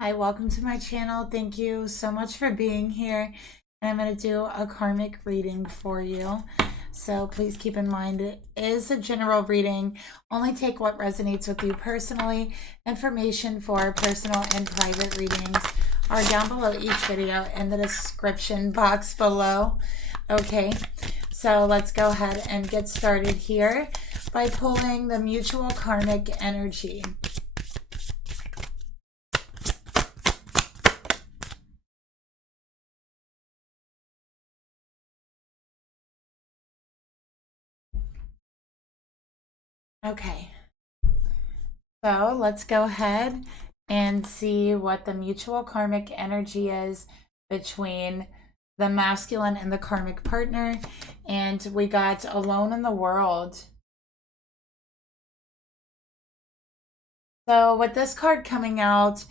Hi, welcome to my channel. Thank you so much for being here. And I'm going to do a karmic reading for you. So please keep in mind it is a general reading. Only take what resonates with you personally. Information for personal and private readings are down below each video in the description box below. Okay, so let's go ahead and get started here by pulling the mutual karmic energy. Okay, so let's go ahead and see what the mutual karmic energy is between the masculine and the karmic partner. And we got alone in the world. So with this card coming out,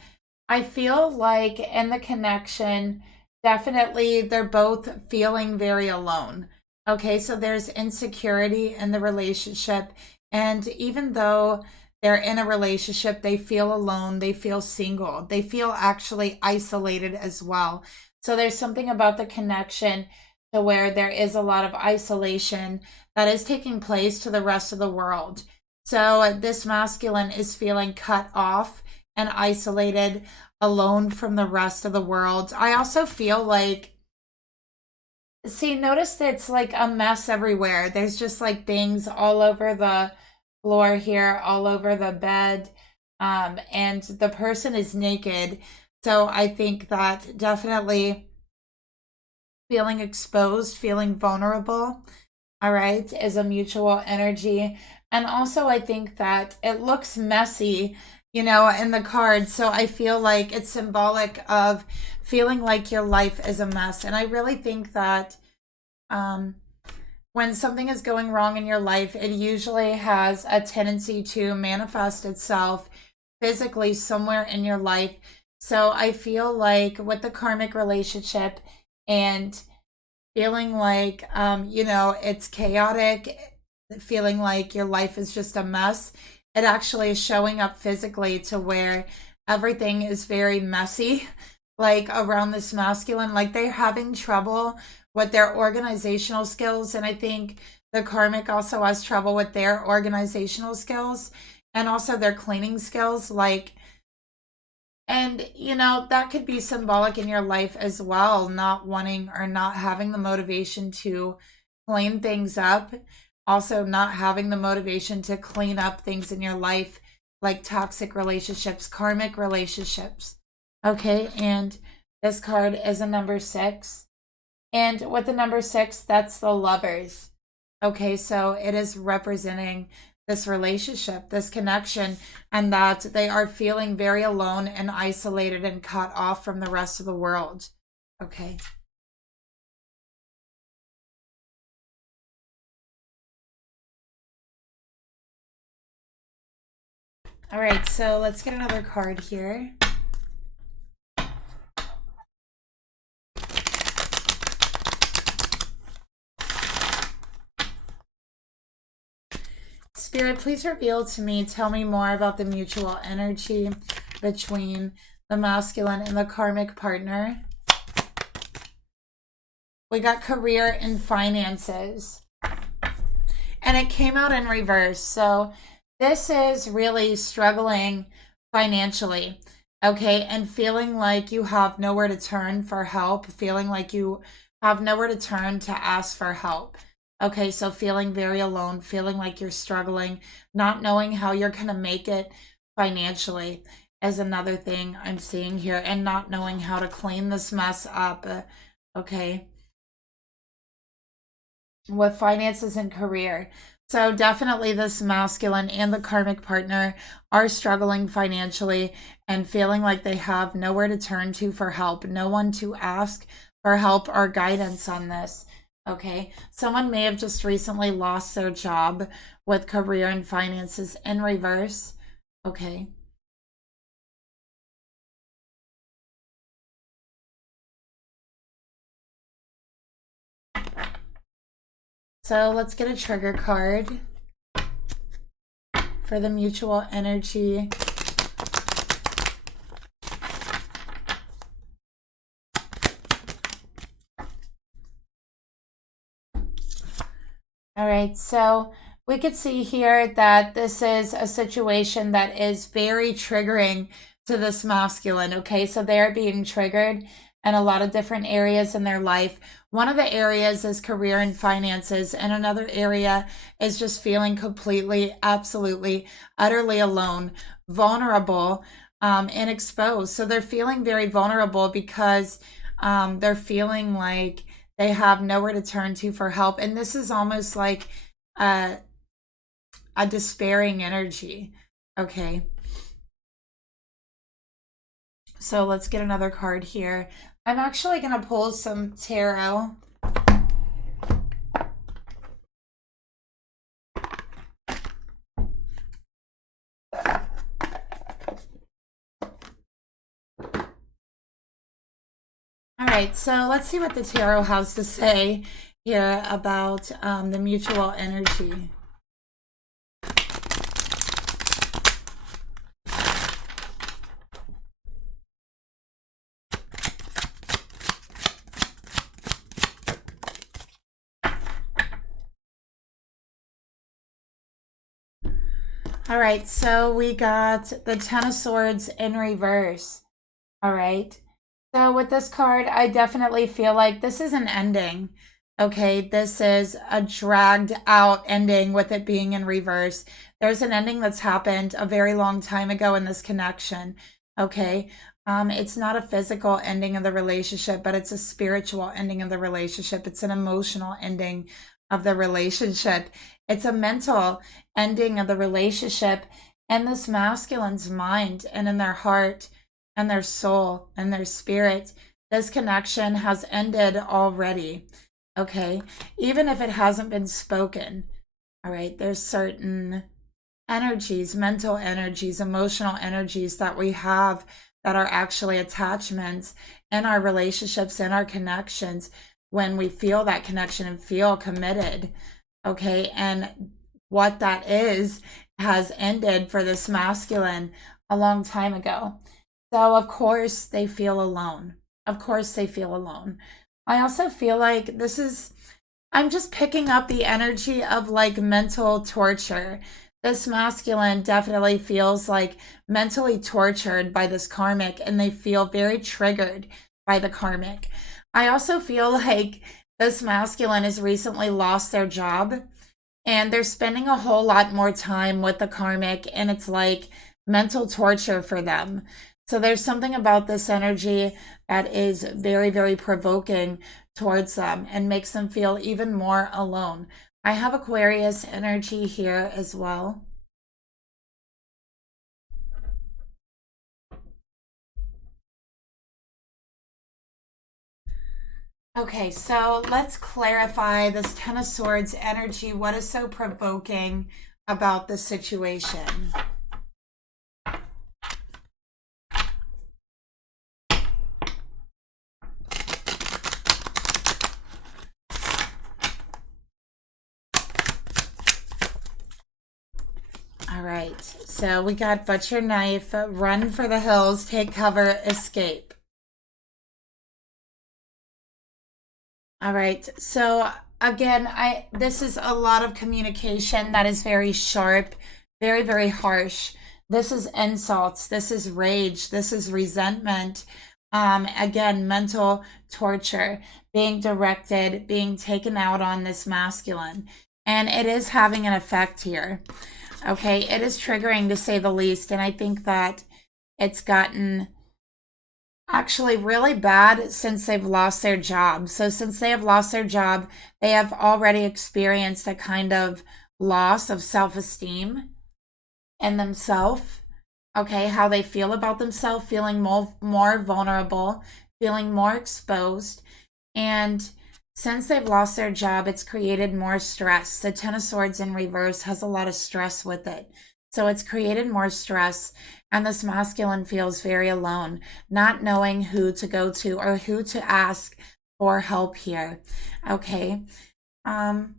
I feel like in the connection, definitely they're both feeling very alone. Okay, so there's insecurity in the relationship. And even though they're in a relationship, they feel alone, they feel single, they feel actually isolated as well. So there's something about the connection to where there is a lot of isolation that is taking place to the rest of the world. So this masculine is feeling cut off and isolated, alone from the rest of the world. I also feel like, see, notice that it's like a mess everywhere. There's just like things all over the floor here, all over the bed, and the person is naked. So I think that definitely feeling exposed, feeling vulnerable, all right, is a mutual energy. And also I think that it looks messy, you know, in the card. So I feel like it's symbolic of feeling like your life is a mess. And I really think that when something is going wrong in your life, it usually has a tendency to manifest itself physically somewhere in your life. So I feel like with the karmic relationship and feeling like, you know, it's chaotic, feeling like your life is just a mess, it actually is showing up physically to where everything is very messy, like around this masculine, like they're having trouble with their organizational skills. And I think the karmic also has trouble with their organizational skills and also their cleaning skills. Like, and you know, that could be symbolic in your life as well, not wanting or not having the motivation to clean things up. Also, not having the motivation to clean up things in your life, like toxic relationships, karmic relationships. Okay, and this card is a number 6. And with the number 6, that's the Lovers. Okay, so it is representing this relationship, this connection, and that they are feeling very alone and isolated and cut off from the rest of the world. Okay. All right, so let's get another card here. Spirit, please reveal to me, tell me more about the mutual energy between the masculine and the karmic partner. We got career and finances. And it came out in reverse. So this is really struggling financially, okay? And feeling like you have nowhere to turn for help, feeling like you have nowhere to turn to ask for help. Okay, so feeling very alone, feeling like you're struggling, not knowing how you're going to make it financially is another thing I'm seeing here, and not knowing how to clean this mess up, okay, with finances and career. So definitely this masculine and the karmic partner are struggling financially and feeling like they have nowhere to turn to for help, no one to ask for help or guidance on this. Okay, someone may have just recently lost their job with career and finances in reverse. Okay. So let's get a trigger card for the mutual energy All right, so we could see here that this is a situation that is very triggering to this masculine. Okay, so they're being triggered in a lot of different areas in their life. One of the areas is career and finances, and another area is just feeling completely, absolutely, utterly alone, vulnerable, and exposed. So they're feeling very vulnerable because they're feeling like they have nowhere to turn to for help. And this is almost like a, a despairing energy. Okay. So let's get another card here. I'm actually going to pull some tarot. All right, so let's see what the tarot has to say here about the mutual energy. All right, so we got the Ten of Swords in reverse. All right. So with this card, I definitely feel like this is an ending. Okay, this is a dragged out ending with it being in reverse. There's an ending that's happened a very long time ago in this connection. Okay. It's not a physical ending of the relationship, but it's a spiritual ending of the relationship. It's an emotional ending of the relationship. It's a mental ending of the relationship in this masculine's mind and in their heart and their soul and their spirit. This connection has ended already. Okay. Even if it hasn't been spoken. All right. There's certain energies, mental energies, emotional energies that we have that are actually attachments in our relationships, in our connections, when we feel that connection and feel committed. Okay. And what that is has ended for this masculine a long time ago. So, of course, they feel alone. Of course, they feel alone. I also feel like this is, I'm just picking up the energy of like mental torture. This masculine definitely feels like mentally tortured by this karmic, and they feel very triggered by the karmic. I also feel like this masculine has recently lost their job and they're spending a whole lot more time with the karmic, and it's like mental torture for them. So there's something about this energy that is very, very provoking towards them and makes them feel even more alone. I have Aquarius energy here as well. Okay, so let's clarify this Ten of Swords energy. What is so provoking about the situation? All right, so we got butcher knife, run for the hills, take cover, escape. All right, so again, this is a lot of communication that is very sharp, very, very harsh. This is insults, this is rage, this is resentment. Again, mental torture being directed, being taken out on this masculine. And it is having an effect here. Okay, it is triggering to say the least. And I think that it's gotten actually really bad since they've lost their job. So since they have lost their job, they have already experienced a kind of loss of self-esteem in themselves. Okay, how they feel about themselves, feeling more vulnerable, feeling more exposed. And since they've lost their job, it's created more stress. The Ten of Swords in reverse has a lot of stress with it. So it's created more stress. And this masculine feels very alone, not knowing who to go to or who to ask for help here. Okay. The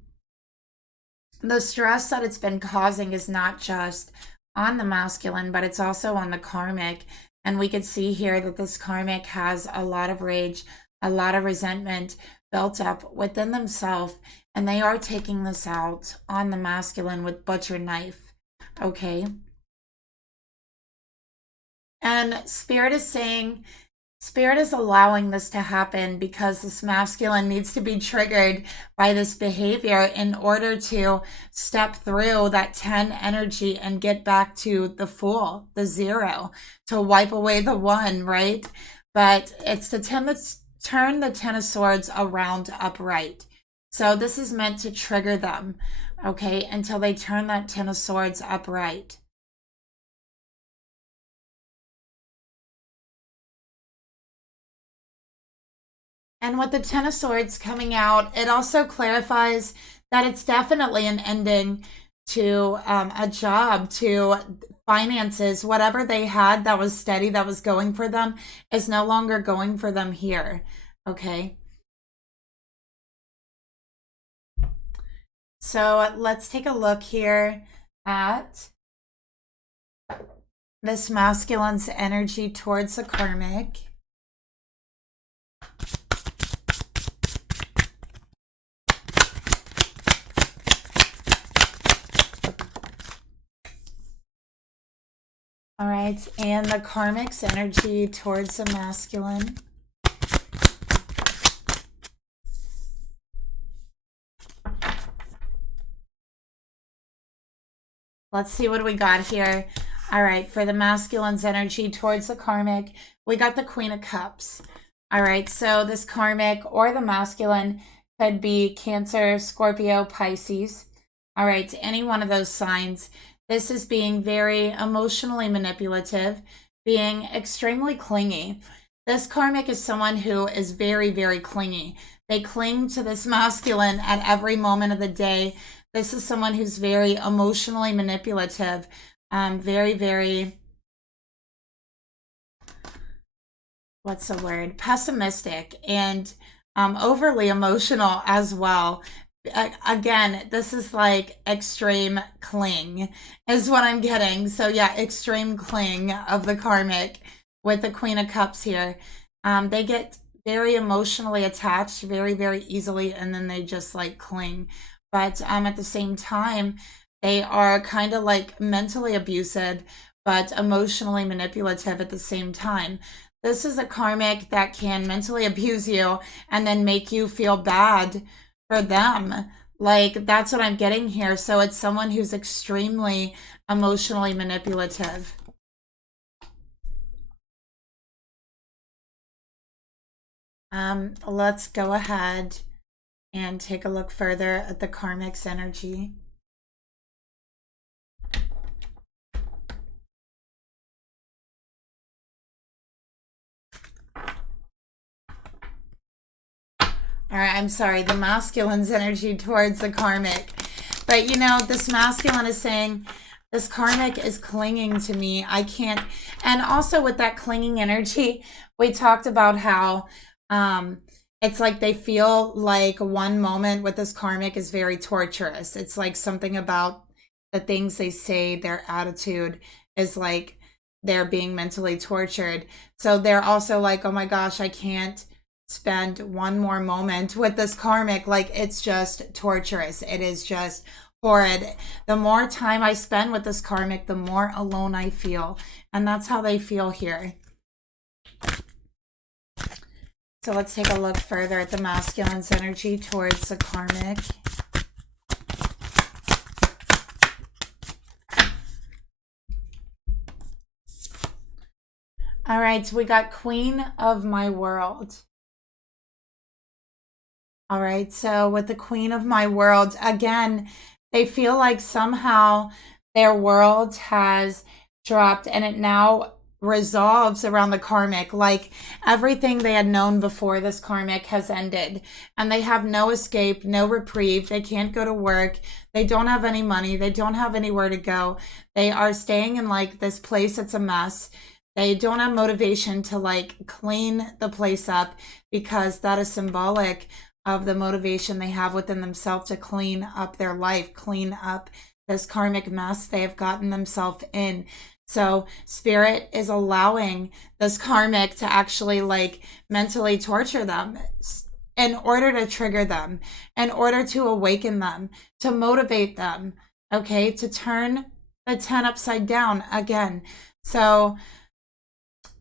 stress that it's been causing is not just on the masculine, but it's also on the karmic. And we could see here that this karmic has a lot of rage, a lot of resentment built up within themselves, And they are taking this out on the masculine with butcher knife. Okay. And Spirit is saying, Spirit is allowing this to happen because this masculine needs to be triggered by this behavior in order to step through that 10 energy and get back to the Fool, the 0, to wipe away the 1, right? But it's to turn the 10 of Swords around upright. So this is meant to trigger them, okay, until they turn that 10 of Swords upright. And with the 10 of Swords coming out, it also clarifies that it's definitely an ending to a job, to finances. Whatever they had that was steady, that was going for them, is no longer going for them here. Okay. So let's take a look here at this masculine's energy towards the karmic. All right, and the karmic's energy towards the masculine. Let's see what we got here. All right, for the masculine's energy towards the karmic, we got the Queen of Cups. All right, so this karmic or the masculine could be Cancer, Scorpio, Pisces. All right, any one of those signs. This is being very emotionally manipulative, being extremely clingy. This karmic is someone who is very, very clingy. They cling to this masculine at every moment of the day. This is someone who's very emotionally manipulative, very, very, what's the word? Pessimistic and overly emotional as well. Again, this is like extreme cling is what I'm getting. So yeah, extreme cling of the karmic with the Queen of Cups here. They get very emotionally attached very, very easily, and then they just like cling. But at the same time, they are kind of like mentally abusive, but emotionally manipulative at the same time. This is a karmic that can mentally abuse you and then make you feel bad for them. Like, that's what I'm getting here. So it's someone who's extremely emotionally manipulative. Let's go ahead and take a look further at the karmic's energy. All right, I'm sorry, the masculine's energy towards the karmic. But, you know, this masculine is saying, this karmic is clinging to me. I can't. And also with that clinging energy, we talked about how it's like they feel like one moment with this karmic is very torturous. It's like something about the things they say, their attitude is like they're being mentally tortured. So they're also like, oh my gosh, I can't spend one more moment with this karmic. Like, it's just torturous. It is just horrid. The more time I spend with this karmic, the more alone I feel. And that's how they feel here. So let's take a look further at the masculine's energy towards the karmic. All right, so we got Queen of My World. All right, so with the Queen of My World, again, they feel like somehow their world has dropped and it now resolves around the karmic. Like, everything they had known before this karmic has ended and they have no escape, no reprieve. They can't go to work. They don't have any money. They don't have anywhere to go. They are staying in like this place that's a mess. They don't have motivation to like clean the place up because that is symbolic of the motivation they have within themselves to clean up their life, clean up this karmic mess they have gotten themselves in. So Spirit is allowing this karmic to actually like mentally torture them in order to trigger them, in order to awaken them, to motivate them, okay, to turn the 10 upside down again. So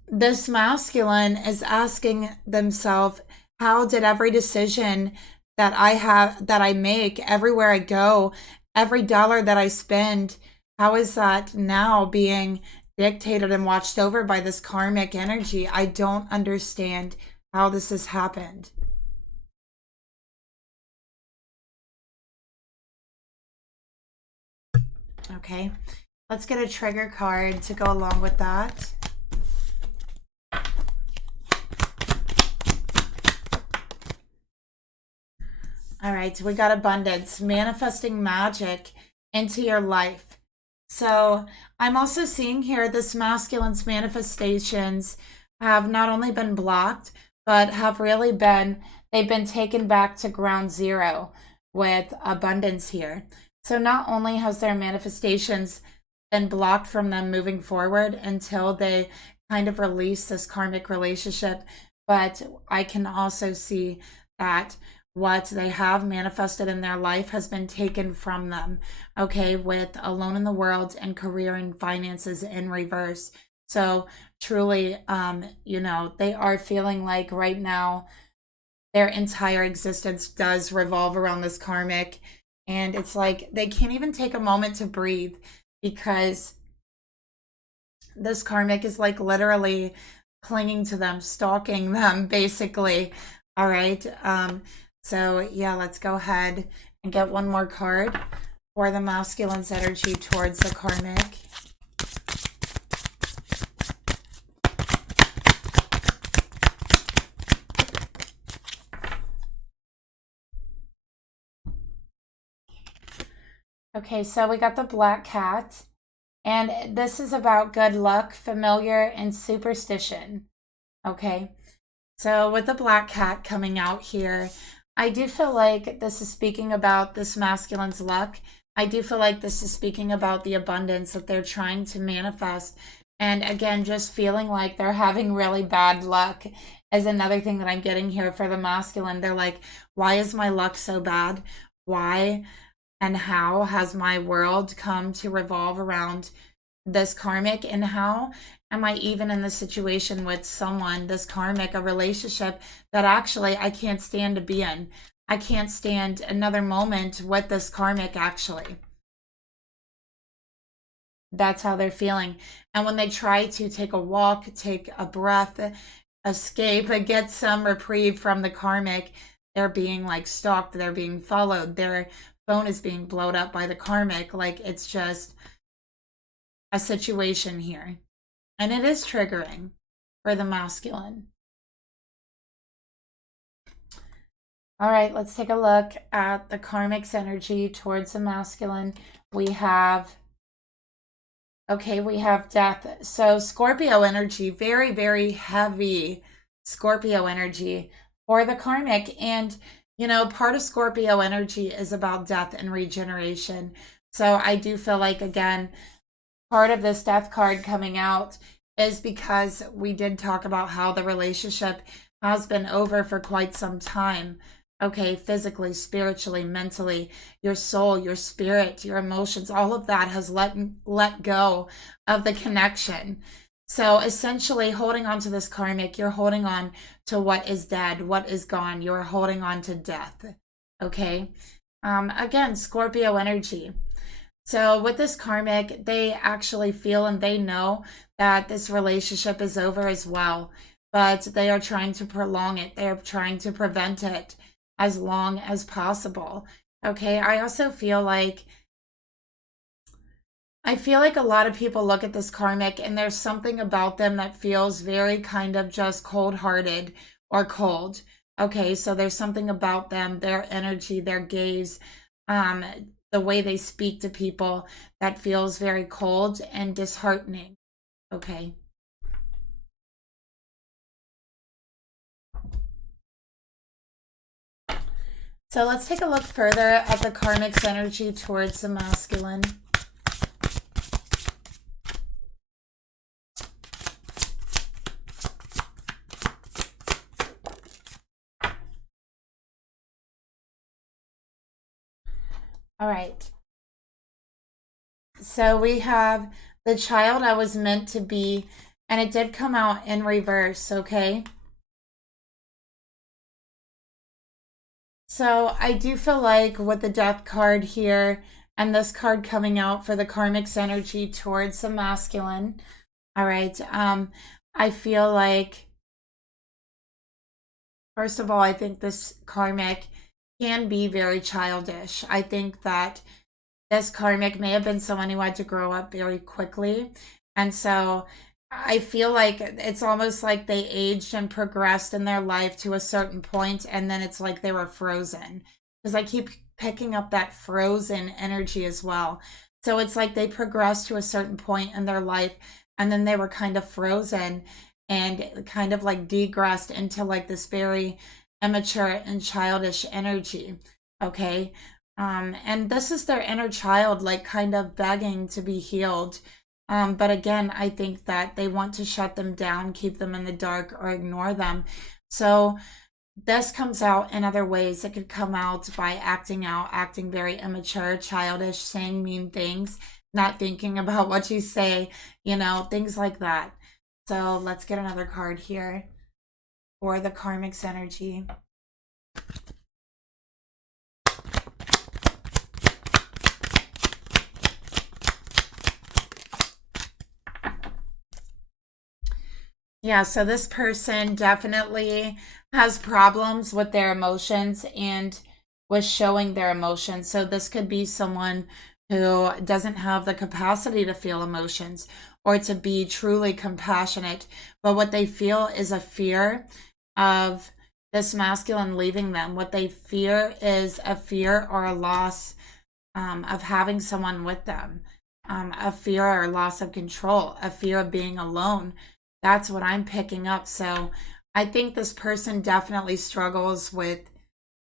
this masculine is asking themselves, how did every decision that I make, everywhere I go, every dollar that I spend, how is that now being dictated and watched over by this karmic energy? I don't understand how this has happened. Okay, let's get a trigger card to go along with that. All right, we got abundance, manifesting magic into your life. So I'm also seeing here this masculine's manifestations have not only been blocked, but have really been, they've been taken back to ground zero with abundance here. So not only has their manifestations been blocked from them moving forward until they kind of release this karmic relationship, but I can also see that what they have manifested in their life has been taken from them, okay, with alone in the world and career and finances in reverse. So truly, you know, they are feeling like right now their entire existence does revolve around this karmic. And it's like they can't even take a moment to breathe because this karmic is like literally clinging to them, stalking them, basically. All right. So yeah, let's go ahead and get one more card for the masculine's energy towards the karmic. Okay, so we got the black cat, and this is about good luck, familiar, and superstition. Okay, so with the black cat coming out here, I do feel like this is speaking about this masculine's luck. I do feel like this is speaking about the abundance that they're trying to manifest. And again, just feeling like they're having really bad luck is another thing that I'm getting here for the masculine. They're like, why is my luck so bad? Why and how has my world come to revolve around this karmic? And how am I even in the situation with someone, this karmic, a relationship that actually I can't stand to be in? I can't stand another moment with this karmic, actually. That's how they're feeling. And when they try to take a walk, take a breath, escape, get some reprieve from the karmic, they're being like stalked, they're being followed, their phone is being blown up by the karmic. Like it's just a situation here. And it is triggering for the masculine. All right, let's take a look at the Karmic's energy towards the masculine. We have, okay, we have death. So Scorpio energy, very, very heavy Scorpio energy for the karmic. And, you know, part of Scorpio energy is about death and regeneration. So I do feel like, again, part of this death card coming out is because we did talk about how the relationship has been over for quite some time. Okay, physically, spiritually, mentally, your soul, your spirit, your emotions, all of that has let go of the connection. So essentially holding on to this karmic, you're holding on to what is dead, what is gone. You're holding on to death. Okay. Again, Scorpio energy. So with this karmic, they actually feel and they know that this relationship is over as well, but they are trying to prolong it. They're trying to prevent it as long as possible. Okay, I also feel like a lot of people look at this karmic and there's something about them that feels very kind of just cold-hearted or cold. Okay, so there's something about them, their energy, their gaze, the way they speak to people that feels very cold and disheartening. Okay. So let's take a look further at the Karmic's energy towards the masculine. All right. So we have the child I was meant to be, and it did come out in reverse, okay? So I do feel like with the death card here and this card coming out for the Karmic's energy towards the masculine, all right, I feel like, first of all, I think this Karmic can be very childish. I think that this Karmic may have been someone who had to grow up very quickly. And so I feel like it's almost like they aged and progressed in their life to a certain point, and then it's like they were frozen. Because I keep picking up that frozen energy as well. So it's like they progressed to a certain point in their life, and then they were kind of frozen and kind of like degressed into like this very immature and childish energy. Okay. And this is their inner child, like kind of begging to be healed. But again, I think that they want to shut them down, keep them in the dark, or ignore them. So this comes out in other ways. It could come out by acting out, acting very immature, childish, saying mean things, not thinking about what you say, things like that. So let's get another card here for the Karmic's energy. Yeah, so this person definitely has problems with their emotions and was showing their emotions. So this could be someone who doesn't have the capacity to feel emotions or to be truly compassionate, but what they feel is a fear of this masculine leaving them. What they fear is a fear or a loss of having someone with them, a fear or loss of control, a fear of being alone. That's what I'm picking up. So I think this person definitely struggles with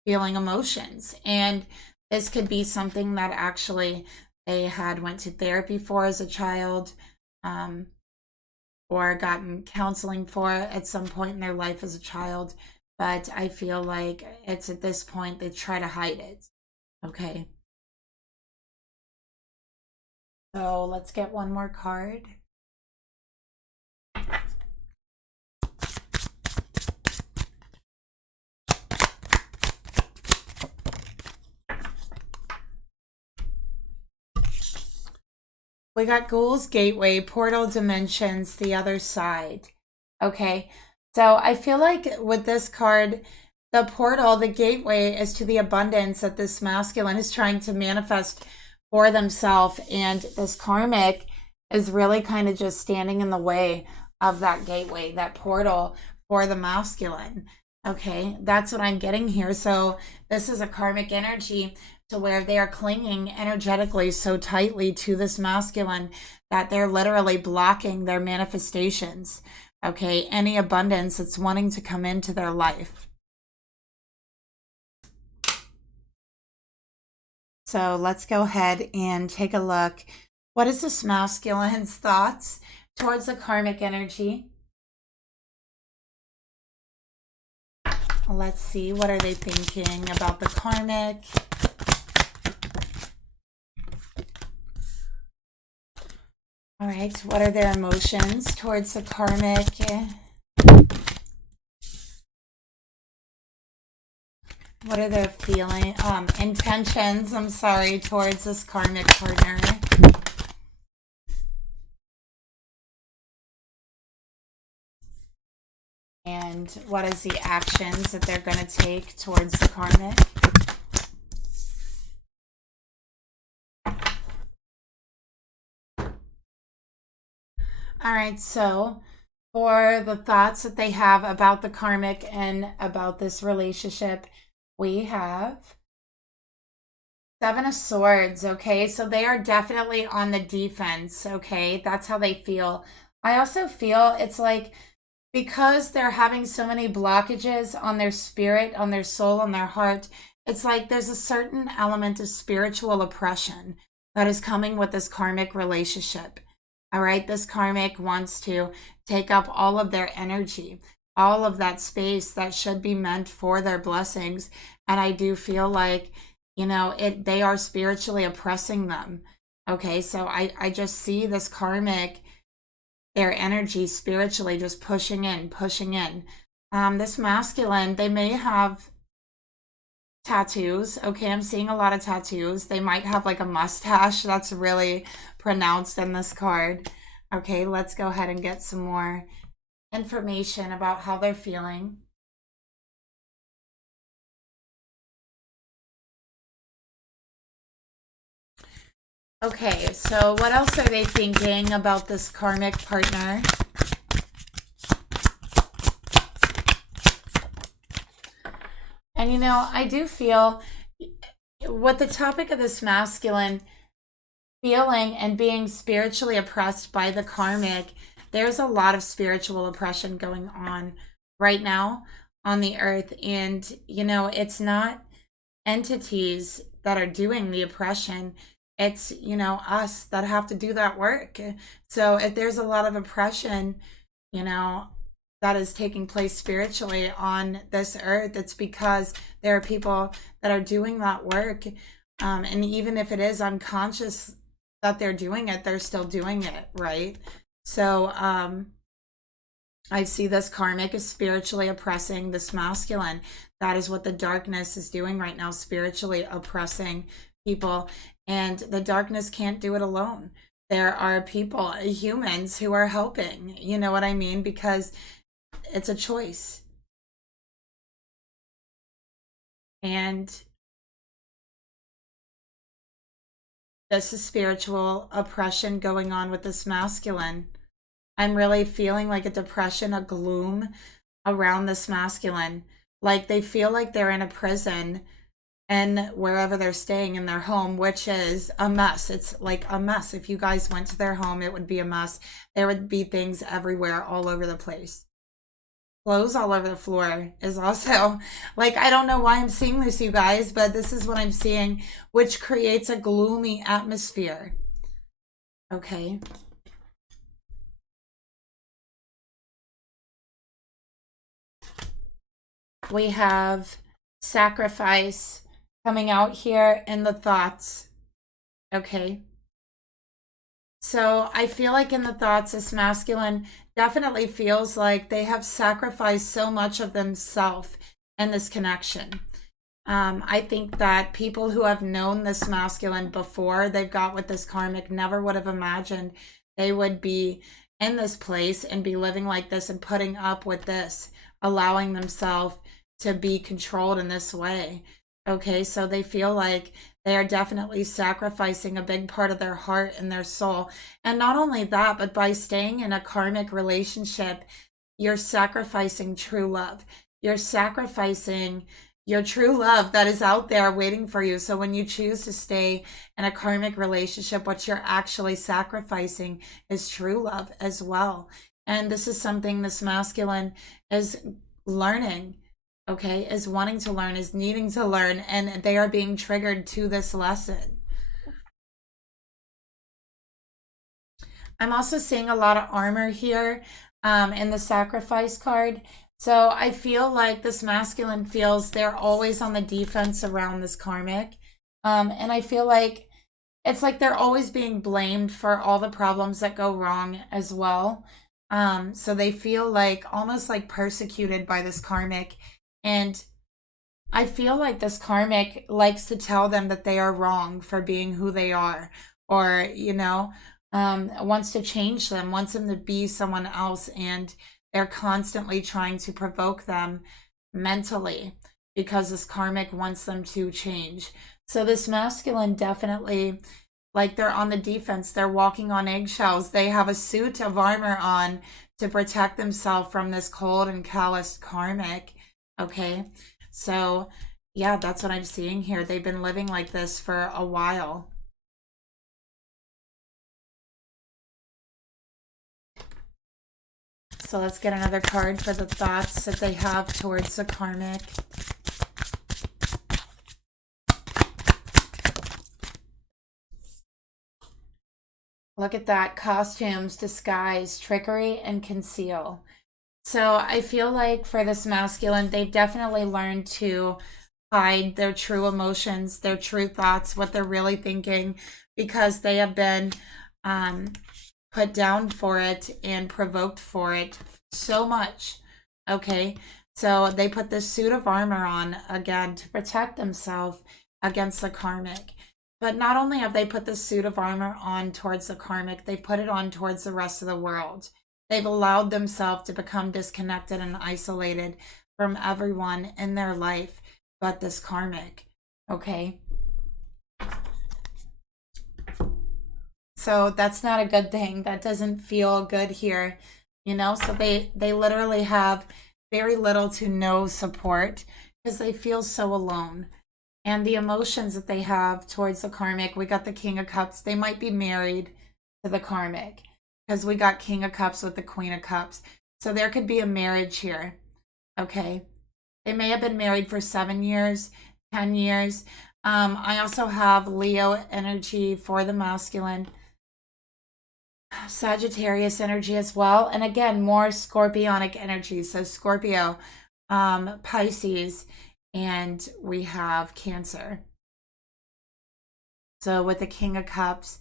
feeling emotions. And this could be something that actually they had went to therapy for as a child, or gotten counseling for at some point in their life as a child. But I feel like it's at this point they try to hide it. Okay. So let's get one more card. We got Ghouls Gateway, Portal Dimensions, the other side. Okay, so I feel like with this card, the portal, the gateway is to the abundance that this masculine is trying to manifest for themselves. And this Karmic is really kind of just standing in the way of that gateway, that portal for the masculine. Okay, that's what I'm getting here. So this is a Karmic energy to where they are clinging energetically so tightly to this masculine that they're literally blocking their manifestations. Okay, any abundance that's wanting to come into their life. So let's go ahead and take a look. What is this masculine's thoughts towards the Karmic energy? Let's see, what are they thinking about the Karmic? All right, what are their emotions towards the Karmic? What are their intentions, towards this Karmic partner? And what is the actions that they're going to take towards the Karmic? All right, so for the thoughts that they have about the Karmic and about this relationship, we have Seven of Swords, okay? So they are definitely on the defense, okay? That's how they feel. I also feel it's like because they're having so many blockages on their spirit, on their soul, on their heart, it's like there's a certain element of spiritual oppression that is coming with this Karmic relationship. All right, this Karmic wants to take up all of their energy, all of that space that should be meant for their blessings. And I do feel like You know, they are spiritually oppressing them. Okay, so I just see this karmic, their energy spiritually just pushing in, pushing in. This masculine, they may have tattoos. Okay, I'm seeing a lot of tattoos. They might have like a mustache that's really pronounced in this card. Okay, let's go ahead and get some more information about how they're feeling. Okay, so what else are they thinking about this karmic partner? And you know, I do feel with the topic of this masculine feeling and being spiritually oppressed by the karmic, there's a lot of spiritual oppression going on right now on the earth. And, you know, it's not entities that are doing the oppression. It's, you know, us that have to do that work. So if there's a lot of oppression, you know, that is taking place spiritually on this earth, it's because there are people that are doing that work. And even if it is unconscious that they're doing it, they're still doing it, right? So I see this karmic is spiritually oppressing this masculine. That is what the darkness is doing right now, spiritually oppressing people. And the darkness can't do it alone. There are people, humans, who are helping. You know what I mean? Because it's a choice. And this is spiritual oppression going on with this masculine. I'm really feeling like a depression, a gloom around this masculine. Like they feel like they're in a prison and wherever they're staying in their home, which is a mess. It's like a mess. If you guys went to their home, it would be a mess. There would be things everywhere, all over the place. Clothes all over the floor is also like, I don't know why I'm seeing this, you guys, but this is what I'm seeing, which creates a gloomy atmosphere. Okay. We have sacrifice coming out here in the thoughts. Okay. So I feel like in the thoughts, this masculine definitely feels like they have sacrificed so much of themselves in this connection. I think that people who have known this masculine before they've got with this karmic never would have imagined they would be in this place and be living like this and putting up with this, allowing themselves to be controlled in this way. Okay, so they feel like they are definitely sacrificing a big part of their heart and their soul. And not only that, but by staying in a karmic relationship, you're sacrificing true love. You're sacrificing your true love that is out there waiting for you. So when you choose to stay in a karmic relationship, what you're actually sacrificing is true love as well. And this is something this masculine is learning, okay, is wanting to learn, is needing to learn, and they are being triggered to this lesson. I'm also seeing a lot of armor here in the sacrifice card. So I feel like this masculine feels they're always on the defense around this karmic. And I feel like it's like they're always being blamed for all the problems that go wrong as well. So they feel like almost like persecuted by this karmic. And I feel like this karmic likes to tell them that they are wrong for being who they are, or, you know, wants to change them, wants them to be someone else. And they're constantly trying to provoke them mentally because this karmic wants them to change. So this masculine definitely, like they're on the defense. They're walking on eggshells. They have a suit of armor on to protect themselves from this cold and calloused karmic. Okay. So yeah, that's what I'm seeing here. They've been living like this for a while. So let's get another card for the thoughts that they have towards the karmic. Look at that. Costumes, disguise, trickery, and conceal. So I feel like for this masculine, they've definitely learned to hide their true emotions, their true thoughts, what they're really thinking, because they have been put down for it and provoked for it so much. Okay, so they put this suit of armor on again to protect themselves against the karmic. But not only have they put the suit of armor on towards the karmic, they put it on towards the rest of the world. They've allowed themselves to become disconnected and isolated from everyone in their life but this karmic. Okay, so that's not a good thing. That doesn't feel good here, you know. So they literally have very little to no support because they feel so alone. And the emotions that they have towards the karmic, we got the King of Cups. They might be married to the karmic because we got King of Cups with the Queen of Cups. So there could be a marriage here. Okay, they may have been married for 7 years, 10 years. I also have Leo energy for the masculine, Sagittarius energy as well, and again more scorpionic energy. So Scorpio, Pisces, and we have Cancer. So with the King of Cups,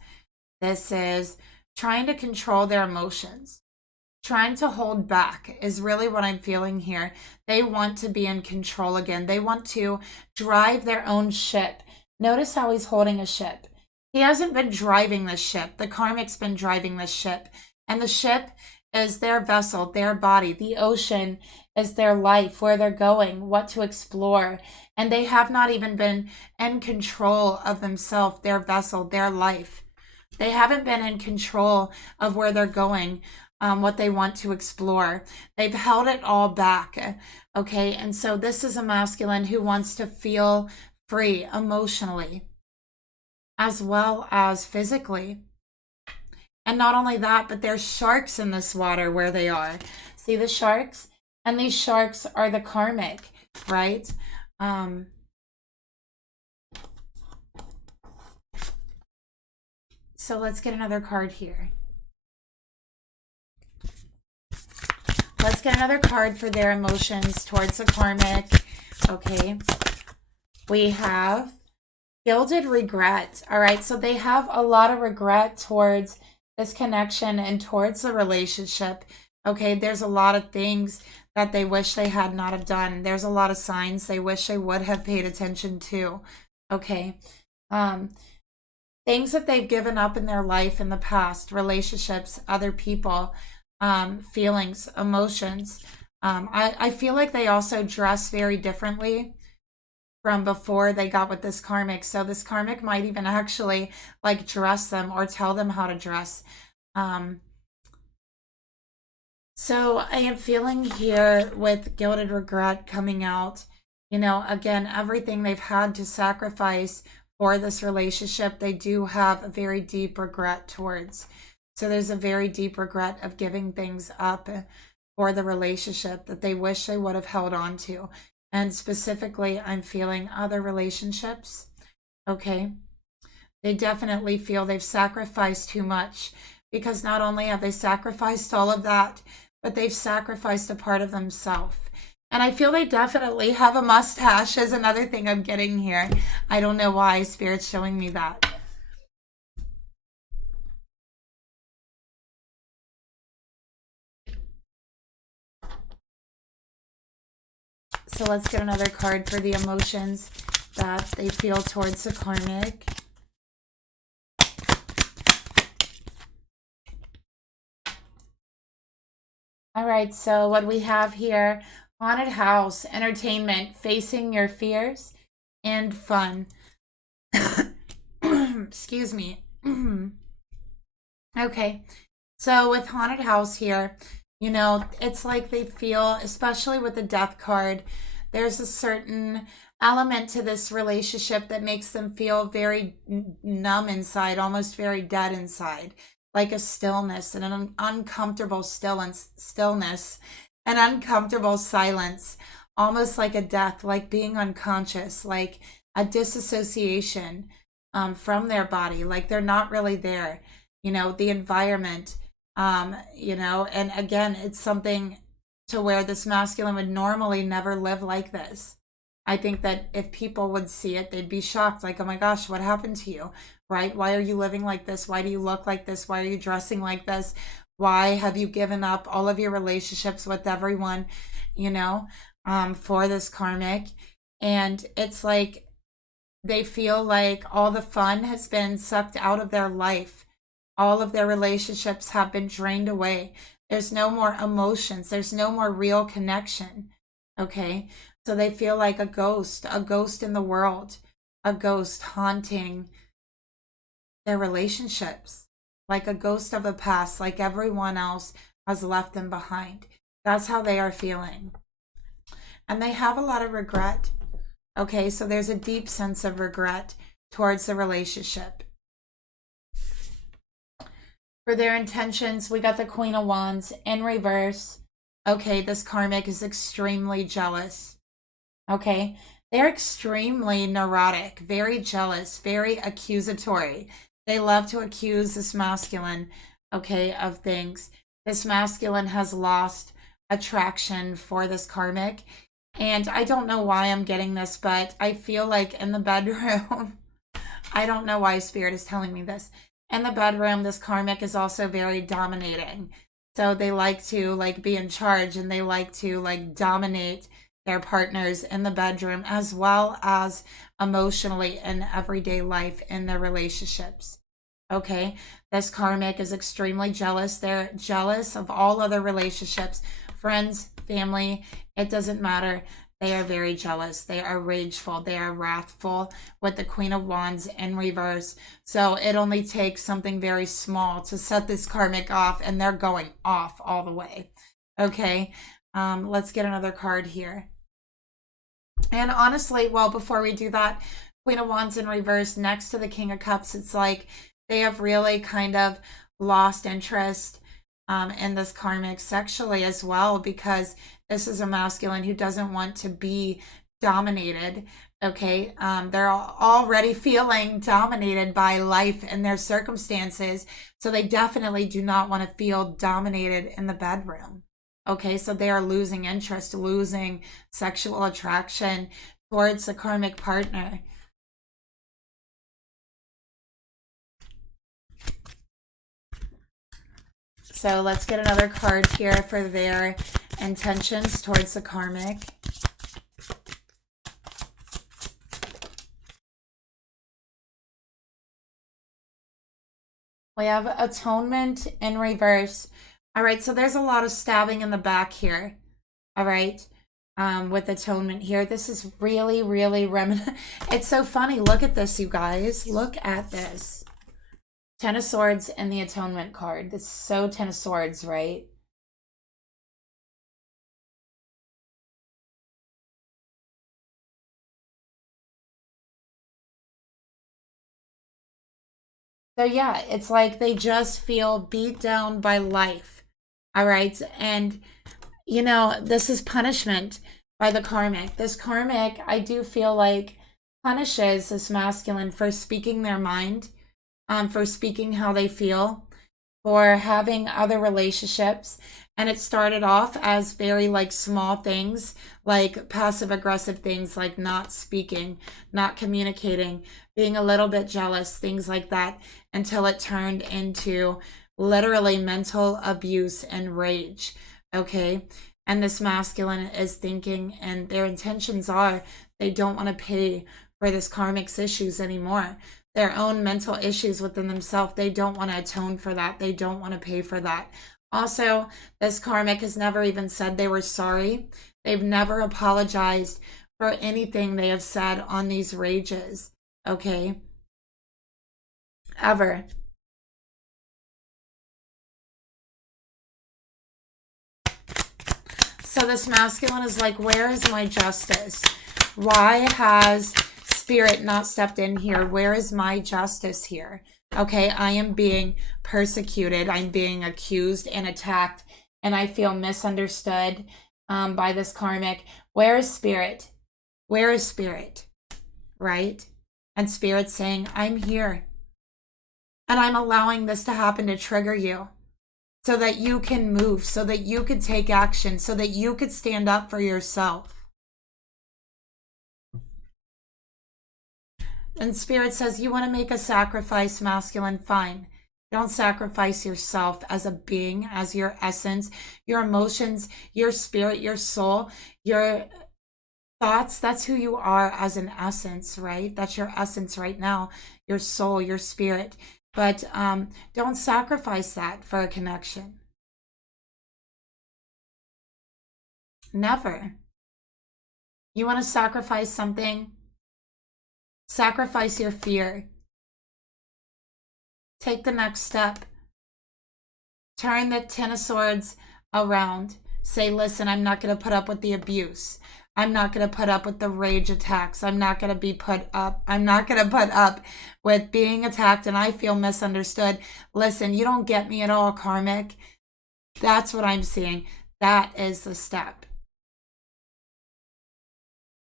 this is trying to control their emotions, trying to hold back is really what I'm feeling here. They want to be in control again. They want to drive their own ship. Notice how he's holding a ship. He hasn't been driving the ship. The karmic's been driving the ship. And the ship is their vessel, their body. The ocean is their life, where they're going, what to explore. And they have not even been in control of themselves, their vessel, their life. They haven't been in control of where they're going, what they want to explore. They've held it all back. Okay, and so this is a masculine who wants to feel free emotionally as well as physically. And not only that, but there's sharks in this water where they are. See the sharks? And these sharks are the karmic, right? So let's get another card here. Let's get another card for their emotions towards the karmic. Okay. We have gilded regret. All right. So they have a lot of regret towards this connection and towards the relationship. Okay. There's a lot of things that they wish they had not have done. There's a lot of signs they wish they would have paid attention to. Okay. Things that they've given up in their life in the past, relationships, other people, feelings, emotions. I feel like they also dress very differently from before they got with this karmic. So this karmic might even actually like dress them or tell them how to dress. So I am feeling here with gilded regret coming out, you know, again, everything they've had to sacrifice for this relationship, they do have a very deep regret towards. So there's a very deep regret of giving things up for the relationship that they wish they would have held on to. And specifically, I'm feeling other relationships. Okay. They definitely feel they've sacrificed too much, because not only have they sacrificed all of that, but they've sacrificed a part of themselves. And I feel they definitely have a mustache is another thing I'm getting here. I don't know why Spirit's showing me that. So let's get another card for the emotions that they feel towards the karmic. All right, so what we have here, haunted house, entertainment, facing your fears, and fun. Excuse me. Okay, so with haunted house here, you know, it's like they feel, especially with the death card, there's a certain element to this relationship that makes them feel very numb inside, almost very dead inside, like a stillness and an uncomfortable stillness, an uncomfortable silence, almost like a death, like being unconscious, like a disassociation from their body, like they're not really there, you know, the environment, you know, and again, it's something to where this masculine would normally never live like this. I think that if people would see it, they'd be shocked. Like, oh my gosh, what happened to you? Right? Why are you living like this? Why do you look like this? Why are you dressing like this? Why have you given up all of your relationships with everyone, you know, for this karmic? And it's like they feel like all the fun has been sucked out of their life. All of their relationships have been drained away. There's no more emotions. There's no more real connection. Okay. So they feel like a ghost in the world, a ghost haunting their relationships, like a ghost of the past, like everyone else has left them behind. That's how they are feeling. And they have a lot of regret. Okay, so there's a deep sense of regret towards the relationship. For their intentions, we got the Queen of Wands in reverse. Okay, this karmic is extremely jealous. Okay, they're extremely neurotic, very jealous, very accusatory. They love to accuse this masculine, okay, of things. This masculine has lost attraction for this karmic. And I don't know why I'm getting this, but I feel like in the bedroom, I don't know why Spirit is telling me this. In the bedroom, this karmic is also very dominating. So they like to like be in charge, and they like to like dominate their partners in the bedroom, as well as emotionally in everyday life in their relationships. Okay, this karmic is extremely jealous. They're jealous of all other relationships, friends, family, it doesn't matter. They are very jealous. They are rageful. They are wrathful with the Queen of Wands in reverse. So it only takes something very small to set this karmic off, and they're going off all the way. Okay, let's get another card here. And honestly, well, before we do that, Queen of Wands in reverse next to the King of Cups, it's like they have really kind of lost interest in this karmic sexually as well, because this is a masculine who doesn't want to be dominated. Okay, they're already feeling dominated by life and their circumstances, so they definitely do not want to feel dominated in the bedroom. Okay, so they are losing interest, losing sexual attraction towards a karmic partner. So let's get another card here for their intentions towards the karmic. We have atonement in reverse. All right, so there's a lot of stabbing in the back here. All right, with atonement here. This is really, really reminiscent. It's so funny. Look at this, you guys. Look at this. Ten of Swords and the Atonement card. It's so Ten of Swords, right? So yeah, it's like they just feel beat down by life. All right. And, you know, this is punishment by the karmic. This karmic, I do feel like, punishes this masculine for speaking their mind, for speaking how they feel, for having other relationships. And it started off as very like small things, like passive aggressive things, like not speaking, not communicating, being a little bit jealous, things like that, until it turned into literally mental abuse and rage. Okay. And this masculine is thinking, and their intentions are, they don't want to pay for this karmic's issues anymore. Their own mental issues within themselves, they don't want to atone for that. They don't want to pay for that. Also, this karmic has never even said they were sorry. They've never apologized for anything they have said on these rages. Okay? Ever. So this masculine is like, where is my justice? Why has Spirit not stepped in here? Where is my justice here? Okay, I am being persecuted. I'm being accused and attacked, and I feel misunderstood by this karmic. Where is Spirit? Where is Spirit? Right? And Spirit's saying, I'm here. And I'm allowing this to happen to trigger you, so that you can move, so that you could take action, so that you could stand up for yourself. And Spirit says, you want to make a sacrifice, masculine, fine. Don't sacrifice yourself as a being, as your essence, your emotions, your spirit, your soul, your thoughts. That's who you are as an essence, right? That's your essence right now, your soul, your spirit. But don't sacrifice that for a connection. Never. You want to sacrifice something? Sacrifice your fear. Take the next step. Turn the Ten of Swords around. Say, listen, I'm not going to put up with the abuse. I'm not going to put up with the rage attacks. I'm not going to be put up. I'm not going to put up with being attacked and I feel misunderstood. Listen, you don't get me at all, Karmic. That's what I'm seeing. That is the step.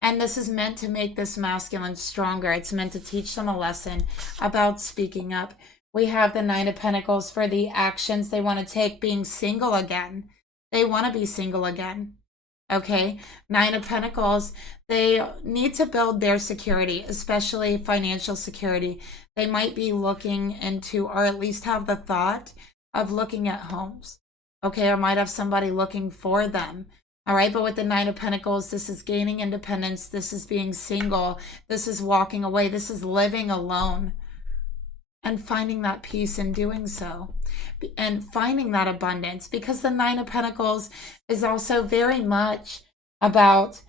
And this is meant to make this masculine stronger. It's meant to teach them a lesson about speaking up. We have the Nine of Pentacles for the actions they want to take, being single again. They want to be single again. Okay, Nine of Pentacles, they need to build their security, especially financial security. They might be looking into, or at least have the thought of looking at homes. Okay, or might have somebody looking for them. All right, but with the Nine of Pentacles, this is gaining independence. This is being single. This is walking away. This is living alone and finding that peace in doing so and finding that abundance, because the Nine of Pentacles is also very much about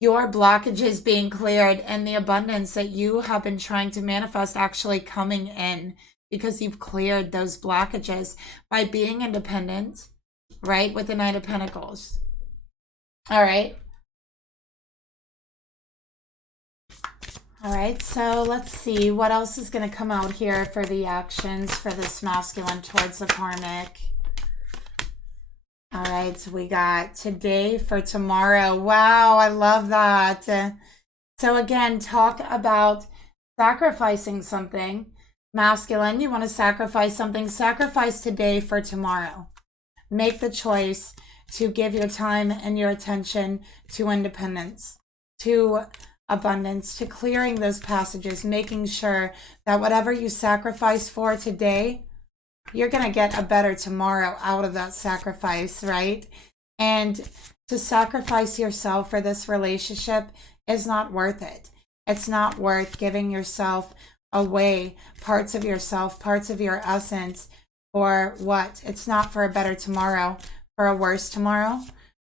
your blockages being cleared and the abundance that you have been trying to manifest actually coming in, because you've cleared those blockages by being independent, right? With the Nine of Pentacles. All right. All right, so let's see what else is going to come out here for the actions for this masculine towards the karmic. All right, so we got today for tomorrow. Wow, I love that. So again, talk about sacrificing something. Masculine, you want to sacrifice something. Sacrifice today for tomorrow. Make the choice to give your time and your attention to independence, to abundance, to clearing those passages, making sure that whatever you sacrifice for today, you're going to get a better tomorrow out of that sacrifice, right? And to sacrifice yourself for this relationship is not worth it. It's not worth giving yourself away, parts of yourself, parts of your essence, for what? It's not for a better tomorrow, for a worse tomorrow,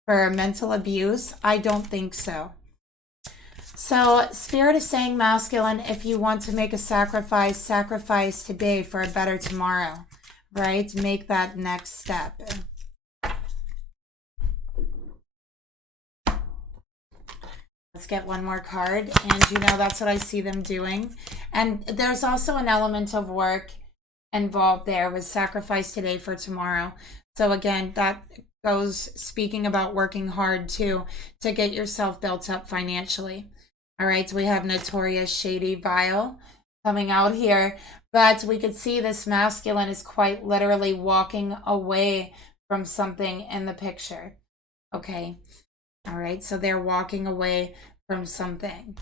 for mental abuse. I don't think so. So Spirit is saying, masculine, if you want to make a sacrifice, sacrifice today for a better tomorrow, right? Make that next step. Let's get one more card. And you know, that's what I see them doing. And there's also an element of work involved there with sacrifice today for tomorrow. So again, that goes speaking about working hard too to get yourself built up financially. All right, so we have Notorious Shady Vile coming out here, but we could see this masculine is quite literally walking away from something in the picture. Okay, all right, so they're walking away from something.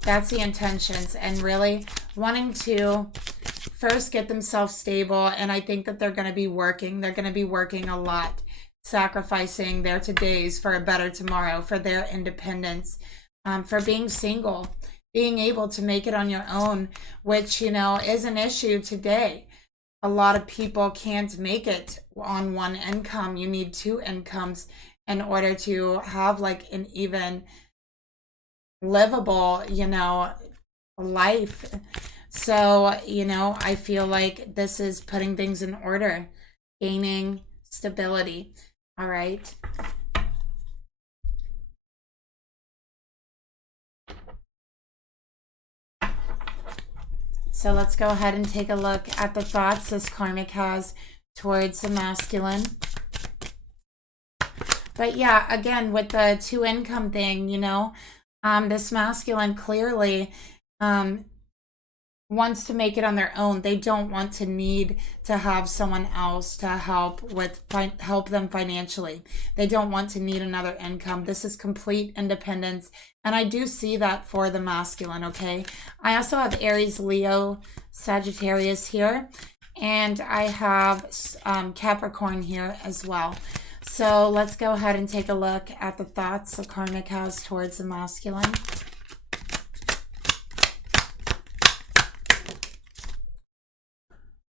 That's the intentions, and really wanting to first get themselves stable. And I think that they're going to be working. They're going to be working a lot, sacrificing their todays for a better tomorrow, for their independence, for being single, being able to make it on your own, which, you know, is an issue today. A lot of people can't make it on one income. You need two incomes in order to have like an even livable, you know, life. So, you know, I feel like this is putting things in order, gaining stability. All right. So let's go ahead and take a look at the thoughts this karmic has towards the masculine. But yeah, again, with the two income thing, you know, this masculine clearly wants to make it on their own. They don't want to need to have someone else to help them financially. They don't want to need another income. This is complete independence. And I do see that for the masculine, okay? I also have Aries, Leo, Sagittarius here. And I have Capricorn here as well. So let's go ahead and take a look at the thoughts the karmic has towards the masculine.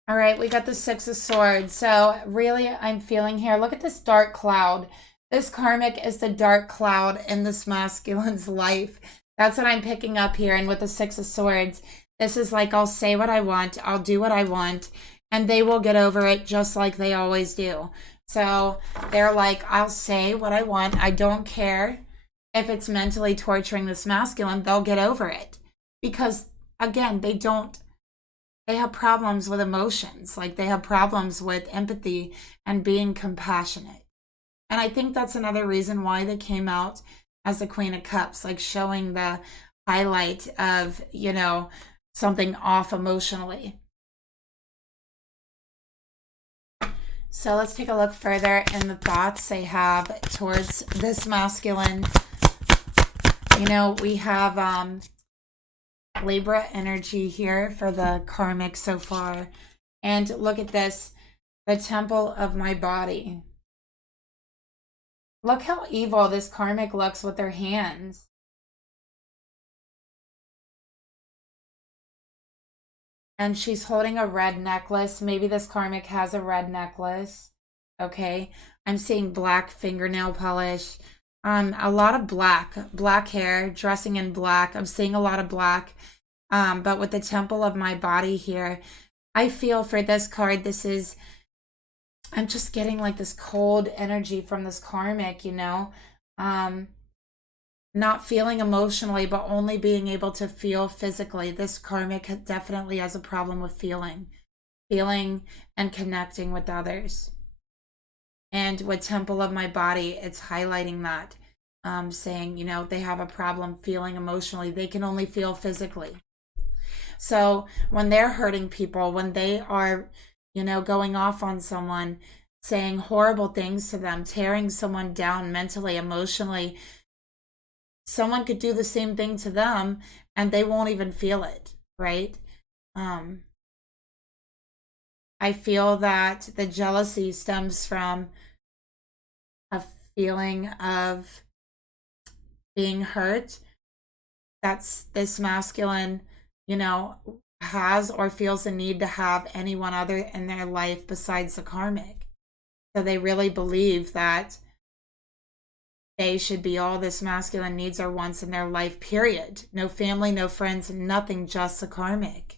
All right, we got the Six of Swords. So really, I'm feeling here, look at this dark cloud. This karmic is the dark cloud in this masculine's life. That's what I'm picking up here. And with the Six of Swords, this is like, I'll say what I want, I'll do what I want, and they will get over it just like they always do. So they're like, I'll say what I want. I don't care if it's mentally torturing this masculine. They'll get over it. Because, again, they have problems with emotions. Like, they have problems with empathy and being compassionate. And I think that's another reason why they came out as the Queen of Cups, like showing the highlight of, you know, something off emotionally. So let's take a look further in the thoughts they have towards this masculine. You know, we have Libra energy here for the karmic so far. And look at this, the temple of my body. Look how evil this karmic looks with their hands. And she's holding a red necklace. Maybe this karmic has a red necklace. Okay. I'm seeing black fingernail polish. A lot of black hair, dressing in black. I'm seeing a lot of black. But with the temple of my body here, I feel for this card, I'm just getting like this cold energy from this karmic, you know, not feeling emotionally, but only being able to feel physically. This karmic definitely has a problem with feeling and connecting with others. And with temple of my body, it's highlighting that, saying, you know, they have a problem feeling emotionally. They can only feel physically. So when they're hurting people, when they are, you know, going off on someone, saying horrible things to them, tearing someone down mentally, emotionally, someone could do the same thing to them and they won't even feel it, right? I feel that the jealousy stems from a feeling of being hurt. That's this masculine, you know, has or feels the need to have anyone other in their life besides the karmic. So they really believe that they should be all this masculine needs are wants in their life, period. No family, no friends, nothing, just the karmic.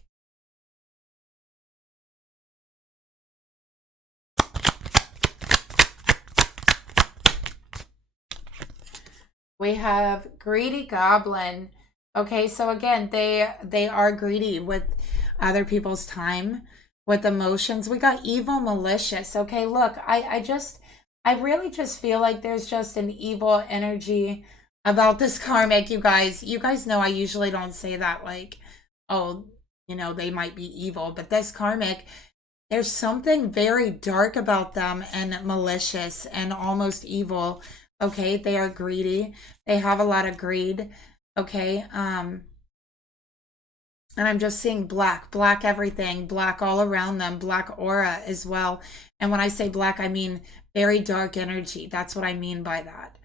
We have greedy goblin. Okay, so again, they are greedy with other people's time, with emotions. We got evil, malicious. Okay, look, I really just feel like there's just an evil energy about this karmic, you guys. You guys know I usually don't say that, like, oh, you know, they might be evil, but this karmic, there's something very dark about them and malicious and almost evil. Okay, they are greedy. They have a lot of greed. Okay, and I'm just seeing black everything, black all around them, black aura as well. And when I say black, I mean very dark energy. That's what I mean by that.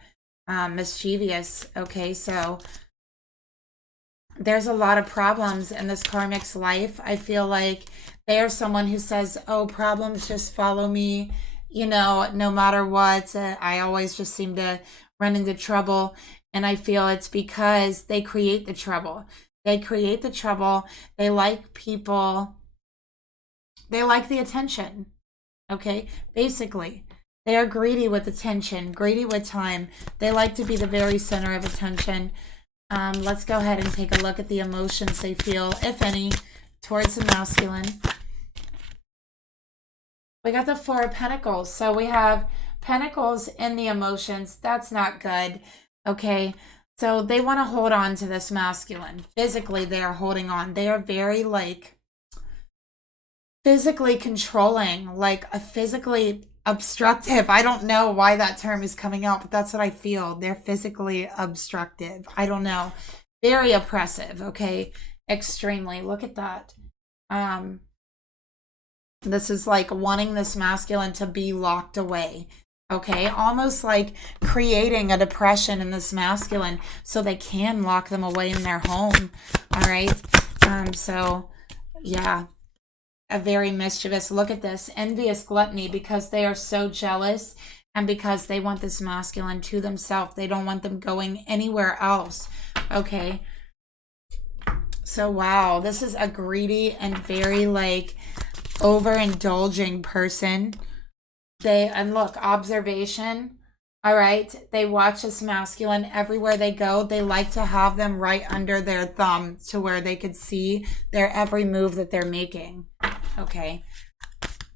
Mischievous. Okay, so there's a lot of problems in this karmic's life. I feel like they are someone who says, oh, problems just follow me, you know, no matter what. I always just seem to run into trouble. And I feel it's because they create the trouble. They create the trouble. They like people. They like the attention. Okay, basically. They are greedy with attention, greedy with time. They like to be the very center of attention. Let's go ahead and take a look at the emotions they feel, if any, towards the masculine. We got the Four of Pentacles. So we have Pentacles in the emotions. That's not good. Okay. So they want to hold on to this masculine. Physically, they are holding on. They are very like physically controlling, like a physically obstructive. I don't know why that term is coming out, but that's what I feel. They're physically obstructive. I don't know. Very oppressive, okay? Extremely. Look at that. This is like wanting this masculine to be locked away. Okay, almost like creating a depression in this masculine so they can lock them away in their home. All right. So yeah, a very mischievous. Look at this, envious gluttony, because they are so jealous and because they want this masculine to themselves. They don't want them going anywhere else. Okay. So wow, this is a greedy and very like overindulging person. And look, observation. All right. They watch this masculine everywhere they go. They like to have them right under their thumb to where they could see their every move that they're making. Okay.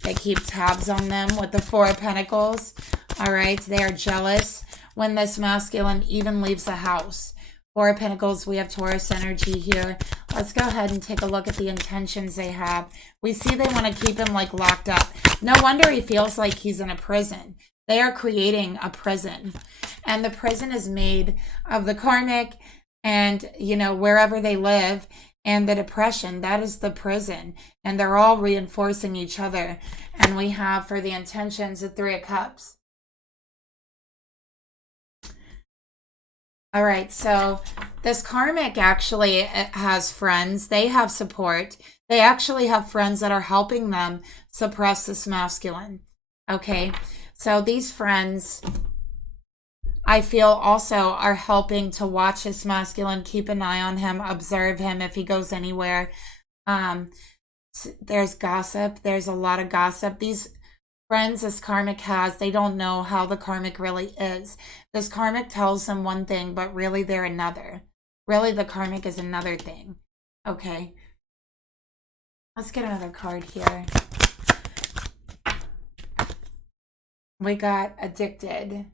They keep tabs on them with the Four of Pentacles. All right. They are jealous when this masculine even leaves the house. Four of Pentacles, we have Taurus energy here. Let's go ahead and take a look at the intentions they have. We see they want to keep him like locked up. No wonder he feels like he's in a prison. They are creating a prison. And the prison is made of the karmic and, you know, wherever they live and the depression. That is the prison. And they're all reinforcing each other. And we have for the intentions the Three of Cups. All right, so this karmic actually has friends. They have support. They actually have friends that are helping them suppress this masculine. Okay, so these friends, I feel also are helping to watch this masculine, keep an eye on him, observe him if he goes anywhere. There's gossip. There's a lot of gossip. These friends this karmic has, they don't know how the karmic really is. This karmic tells them one thing, but really they're another. Really, the karmic is another thing. Okay. Let's get another card here. We got addicted.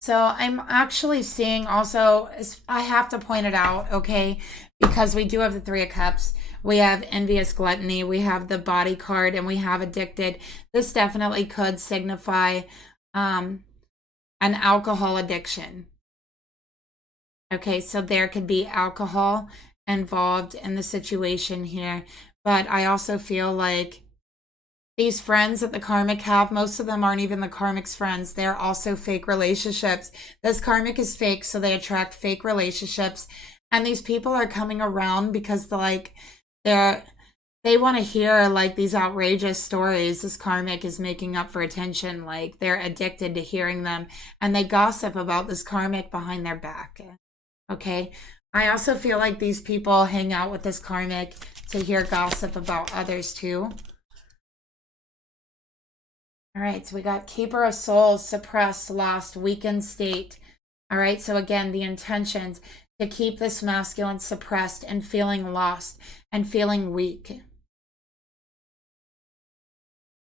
So I'm actually seeing also, I have to point it out, okay, because we do have the Three of Cups. We have envious gluttony. We have the body card and we have addicted. This definitely could signify an alcohol addiction. Okay, so there could be alcohol involved in the situation here. But I also feel like these friends that the karmic have, most of them aren't even the karmic's friends. They're also fake relationships. This karmic is fake, so they attract fake relationships. And these people are coming around because they want to hear like these outrageous stories this karmic is making up for attention. Like they're addicted to hearing them. And they gossip about this karmic behind their back. Okay. I also feel like these people hang out with this karmic to hear gossip about others too. All right, so we got Keeper of Souls, suppressed, lost, weakened state. All right, so again, the intentions to keep this masculine suppressed and feeling lost and feeling weak.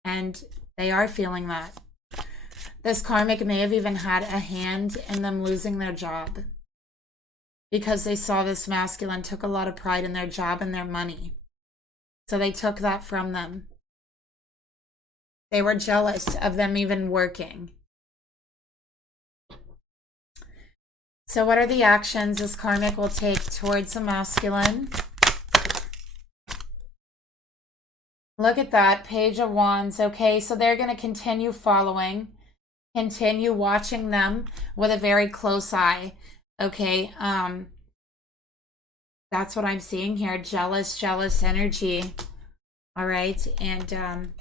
And they are feeling that. This karmic may have even had a hand in them losing their job because they saw this masculine took a lot of pride in their job and their money. So they took that from them. They were jealous of them even working. So what are the actions this karmic will take towards the masculine? Look at that, Page of Wands. Okay, so they're going to continue following, continue watching them with a very close eye. Okay, that's what I'm seeing here. Jealous energy. All right, and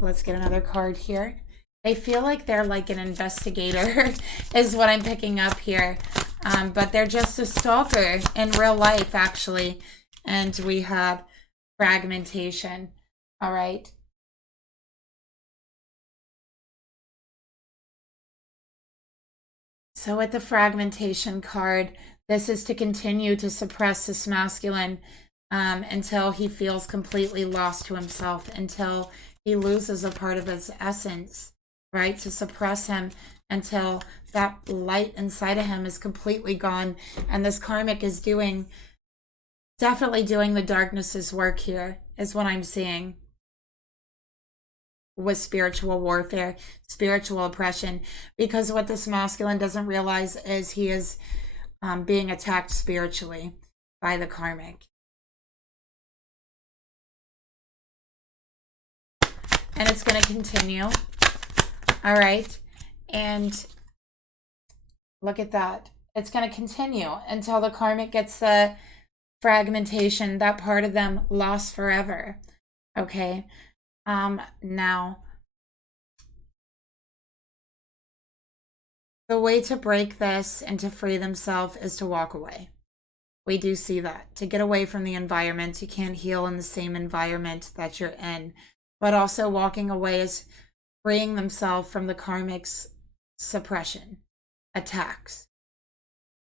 let's get another card here. They feel like they're like an investigator is what I'm picking up here. But they're just a stalker in real life, actually. And we have fragmentation. All right. So with the fragmentation card, this is to continue to suppress this masculine until he feels completely lost to himself, until he loses a part of his essence, right? To suppress him until that light inside of him is completely gone. And this karmic is definitely doing the darkness's work here, is what I'm seeing, with spiritual warfare, spiritual oppression, because what this masculine doesn't realize is he is being attacked spiritually by the karmic. And it's going to continue. All right. And look at that. It's going to continue until the karmic gets the fragmentation, that part of them lost forever. Okay. Now, the way to break this and to free themselves is to walk away. We do see that. To get away from the environment. You can't heal in the same environment that you're in. But also walking away is freeing themselves from the karmic's suppression, attacks.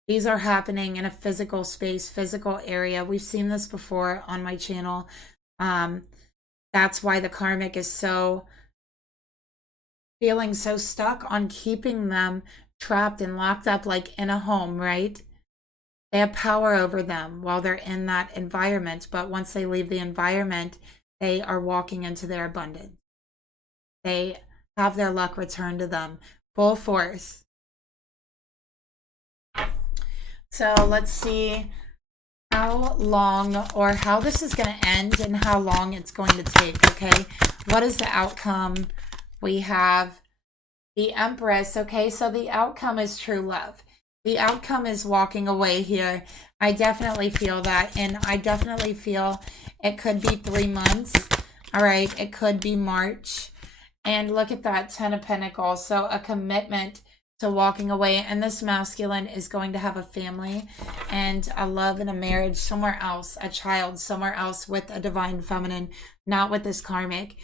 These are happening in a physical space, physical area. We've seen this before on my channel. That's why the karmic is feeling so stuck on keeping them trapped and locked up, like in a home, right? They have power over them while they're in that environment, but once they leave the environment, they are walking into their abundance. They have their luck returned to them full force. So let's see how long, or how this is going to end and how long it's going to take, okay? What is the outcome? We have the Empress, okay? So the outcome is true love. The outcome is walking away here. I definitely feel that, and I definitely feel it could be 3 months, all right? It could be March. And look at that, 10 of Pentacles. So a commitment to walking away, and this masculine is going to have a family and a love and a marriage somewhere else, a child somewhere else with a divine feminine, not with this karmic.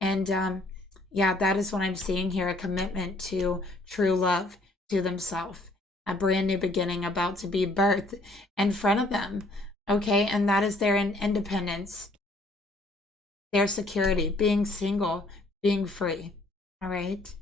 And yeah, that is what I'm seeing here, a commitment to true love, to themselves, a brand new beginning about to be birthed in front of them, okay? And that is their independence, their security, being single, being free, all right?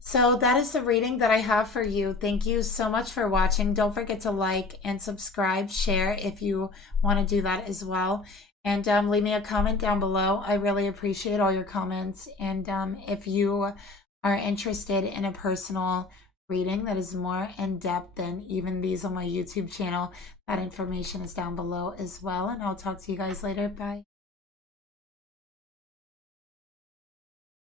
So that is the reading that I have for you. Thank you so much for watching. Don't forget to like and subscribe, share if you want to do that as well. And leave me a comment down below. I really appreciate all your comments. And if you are interested in a personal reading that is more in depth than even these on my YouTube channel, that information is down below as well. And I'll talk to you guys later. Bye.